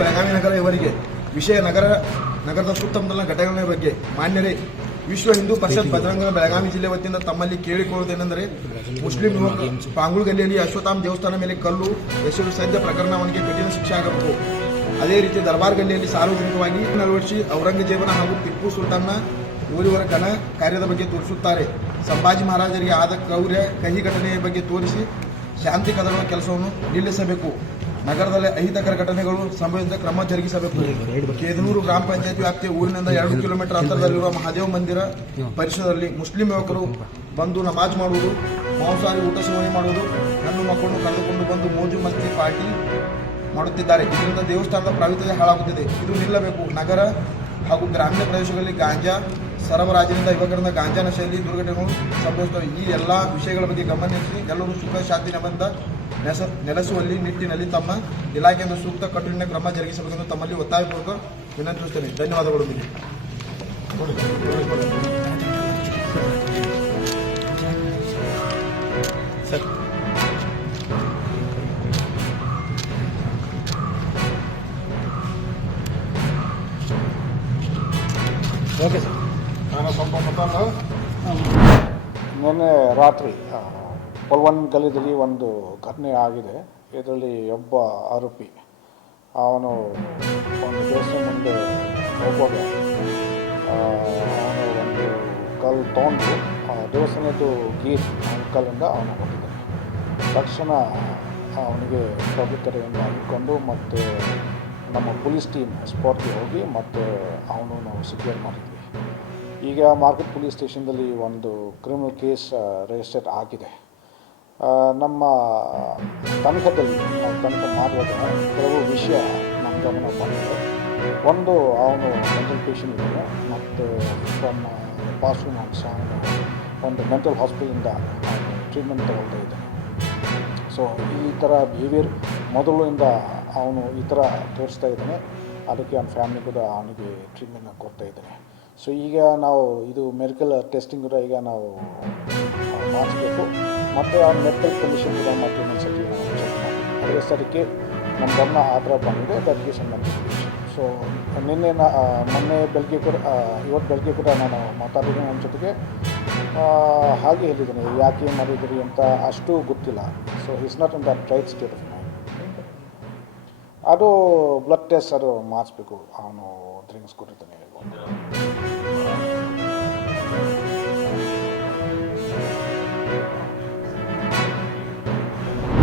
ಬೆಳಗಾವಿ ನಗರ ಇವರಿಗೆ ವಿಷಯ ನಗರದ ಸುತ್ತಮುತ್ತಲಿನ ಘಟನೆಗಳ ಬಗ್ಗೆ ಮಾನ್ಯರೇ, ವಿಶ್ವ ಹಿಂದೂ ಪರಿಷತ್ ಬಜರಂಗ ಬೆಳಗಾವಿ ಜಿಲ್ಲೆ ವತಿಯಿಂದ ತಮ್ಮಲ್ಲಿ ಕೇಳಿಕೊಳ್ಳುವುದೇನೆಂದರೆ, ಮುಸ್ಲಿಂ ಯುವಕ ಪಾಂಗುಳ್ ಗಲ್ಲಿಯಲ್ಲಿ ಅಶ್ವತ್ಥಾಮ ದೇವಸ್ಥಾನ ಮೇಲೆ ಕಲ್ಲು ಎಸೆದು ಸದ್ಯ ಪ್ರಕರಣವನಿಗೆ ಕಠಿಣ ಶಿಕ್ಷೆ ಆಗಬೇಕು. ಅದೇ ರೀತಿ ದರ್ಬಾರ್ ಗಲ್ಲಿಯಲ್ಲಿ ಸಾರ್ವಜನಿಕವಾಗಿ ಅಳವಡಿಸಿ ಔರಂಗಜೇಬನ ಹಾಗೂ ಟಿಪ್ಪು ಸುಲ್ತಾನ್ನ ಇವರಿವರ ಘನ ಕಾರ್ಯದ ಬಗ್ಗೆ ತೋರಿಸುತ್ತಾರೆ. ಸಂಭಾಜಿ ಮಹಾರಾಜರಿಗೆ ಆದ ಕ್ರೌರ್ಯ ಕಹಿ ಘಟನೆಯ ಬಗ್ಗೆ ತೋರಿಸಿ ಶಾಂತಿ ಕದಡುವ ಕೆಲಸವನ್ನು ನಿಲ್ಲಿಸಬೇಕು. ನಗರದಲ್ಲಿ ಅಹಿತಕರ ಘಟನೆಗಳು ಸಂಭವಿಸಿದ ಕ್ರಮ ಜರುಗಿಸಬೇಕು. ಕೇದನೂರು ಗ್ರಾಮ ಪಂಚಾಯತ್ ವ್ಯಾಪ್ತಿಯ ಊರಿನಿಂದ 2 ಕಿಲೋಮೀಟರ್ ಅಂತರದಲ್ಲಿರುವ ಮಹಾದೇವ ಮಂದಿರ ಪರಿಸರದಲ್ಲಿ ಮುಸ್ಲಿಂ ಯುವಕರು ಬಂದು ನಮಾಜ್ ಮಾಡುವುದು, ಮಾಂಸಾಹಾರಿ ಊಟ ಸೇವನೆ ಮಾಡುವುದು, ಹೆಣ್ಣು ಮಕ್ಕಳನ್ನು ಕರೆದುಕೊಂಡು ಬಂದು ಮೋಜು ಮಸ್ತಿ ಪಾರ್ಟಿ ಮಾಡುತ್ತಿದ್ದಾರೆ. ಇದರಿಂದ ದೇವಸ್ಥಾನದ ಪವಿತ್ರತೆ ಹಾಳಾಗುತ್ತಿದೆ. ಇದು ನಿಲ್ಲಬೇಕು. ನಗರ ಹಾಗೂ ಗ್ರಾಮೀಣ ಪ್ರದೇಶಗಳಲ್ಲಿ ಗಾಂಜಾ ಸರಬರಾಜಿನಿಂದ ಯುವಕರಿಂದ ಗಾಂಜಾ ನಶೆಯಲ್ಲಿ ದುರ್ಘಟನೆಗಳು ಸಂಭವಿಸುತ್ತವೆ. ಈ ಎಲ್ಲ ವಿಷಯಗಳ ಬಗ್ಗೆ ಗಮನಿಸಿ ಎಲ್ಲರೂ ಸುಖ ಶಾಂತಿ ನೆಮ್ಮದಿಯಿಂದ ನೆಲೆಸುವಲ್ಲಿ ನಿಟ್ಟಿನಲ್ಲಿ ತಮ್ಮ ಇಲಾಖೆಯಿಂದ ಸೂಕ್ತ ಕಟ್ಟುನಿಟ್ಟಿನ ಕ್ರಮ ಜರುಗಿಸಬೇಕೆಂದು ತಮ್ಮಲ್ಲಿ ಒತ್ತಾಯಪೂರ್ವಕ ವಿನಂತಿಸುತ್ತೇನೆ. ಧನ್ಯವಾದಗಳು. Okay sir. ನಾನು ಸ್ವಲ್ಪ ಮಾತಾಡೋ. ನಿನ್ನೆ ರಾತ್ರಿ ಪಲ್ವನ್ ಗಲ್ಲಿದಲ್ಲಿ ಒಂದು ಘಟನೆ ಆಗಿದೆ. ಇದರಲ್ಲಿ ಒಬ್ಬ ಆರೋಪಿ ಅವನು ಒಂದು ದೇವಸ್ಥಾನ ಮುಂದೆ ಹೋಗುವಾಗ ಅವನು ಒಂದು ಕಲ್ಲು ತೊಗೊಂಡು ದೇವಸ್ಥಾನದ್ದು ಗೇಟ್ ಕಲ್ಲಿಂದ ಅವನು ಹೊಂದಿದ್ದಾನೆ. ತಕ್ಷಣ ಅವನಿಗೆ ಪಬ್ಲಿಕ್ ಕಡೆಯಿಂದ ಹಿಡ್ಕೊಂಡು ಮತ್ತು ನಮ್ಮ ಪೊಲೀಸ್ ಟೀಮ್ ಸ್ಪಾಟ್ಗೆ ಹೋಗಿ ಮತ್ತು ಅವನು ನಾವು ಸೆಕ್ಯೂರ್ ಮಾಡಿದ್ವಿ. ಈಗ ಮಾರ್ಕೆಟ್ ಪೊಲೀಸ್ ಸ್ಟೇಷನ್ದಲ್ಲಿ ಒಂದು ಕ್ರಿಮಿನಲ್ ಕೇಸ್ ರಿಜಿಸ್ಟರ್ ಆಗಿದೆ. ನಮ್ಮ ತನಿಖೆಯಲ್ಲಿ ನಾವು ತನಿಖೆ ಮಾಡುವಾಗ ಕೆಲವು ವಿಷಯ ನಮ್ಮ ಗಮನ ಬಂದಿದೆ. ಒಂದು, ಅವನು ಮೆಂಟಲ್ ಪೇಷಂಟ್ ಇದ್ದಾನೆ ಮತ್ತು ಫ್ರಮ್ ಪಾಸ್ಟ್ ಮಂತ್ಸ್ ಅವನು ಒಂದು ಮೆಂಟಲ್ ಹಾಸ್ಪಿಟಲಿಂದ ಅವನು ಟ್ರೀಟ್ಮೆಂಟ್ ತಗೊಳ್ತಾ ಇದ್ದಾನೆ. ಸೊ ಈ ಥರ ಬಿಹೇವಿಯರ್ ಮೊದಲಿಂದ ಅವನು ಈ ಥರ ತೋರಿಸ್ತಾ ಇದ್ದಾನೆ. ಅದಕ್ಕೆ ಅವನ ಫ್ಯಾಮಿಲಿ ಕೂಡ ಅವನಿಗೆ ಟ್ರೀಟ್ಮೆಂಟ್ನ ಕೊಡ್ತಾ ಇದ್ದಾನೆ. ಸೊ ಈಗ ನಾವು ಇದು ಮೆಡಿಕಲ್ ಟೆಸ್ಟಿಂಗ್ ಕೂಡ ಈಗ ನಾವು ಮಾಡಿಸ್ಬೇಕು ಮತ್ತು ಆ ಮೆಡಿಕಲ್ ಕಂಡೀಷನ್ ಕೂಡ ಮತ್ತು ಇನ್ನೊಂದ್ಸತಿ ನಾವು ಚೆಕ್ ಮಾಡಿ ಅದರ ಸರಿಗೆ ನಮ್ಮ ಗಮನ ಆ ಥರ ಬಂದಿದೆ. ಅದಕ್ಕೆ ಸಂಬಂಧಿಸಿದ ಸೊ ಮೊನ್ನೆ ಬೆಳಗ್ಗೆ ಕೂಡ ಇವತ್ತು ಬೆಳಗ್ಗೆ ಕೂಡ ನಾನು ಮಾತಾಡಿದ್ದೀನಿ ನನ್ನ ಜೊತೆಗೆ. ಹಾಗೆ ಹೇಳಿದ್ದೀನಿ ಯಾಕೆ ಮಾಡಿದ್ರಿ ಅಂತ ಅಷ್ಟು ಗೊತ್ತಿಲ್ಲ. So is not in that right state of mind. ಅದು ಬ್ಲಡ್ ಟೆಸ್ಟ್ ಅದು ಮಾಡಿಸ್ಬೇಕು. ಅವನು ಡ್ರಿಂಕ್ಸ್ ಕೊಟ್ಟಿದ್ದಾನೆ.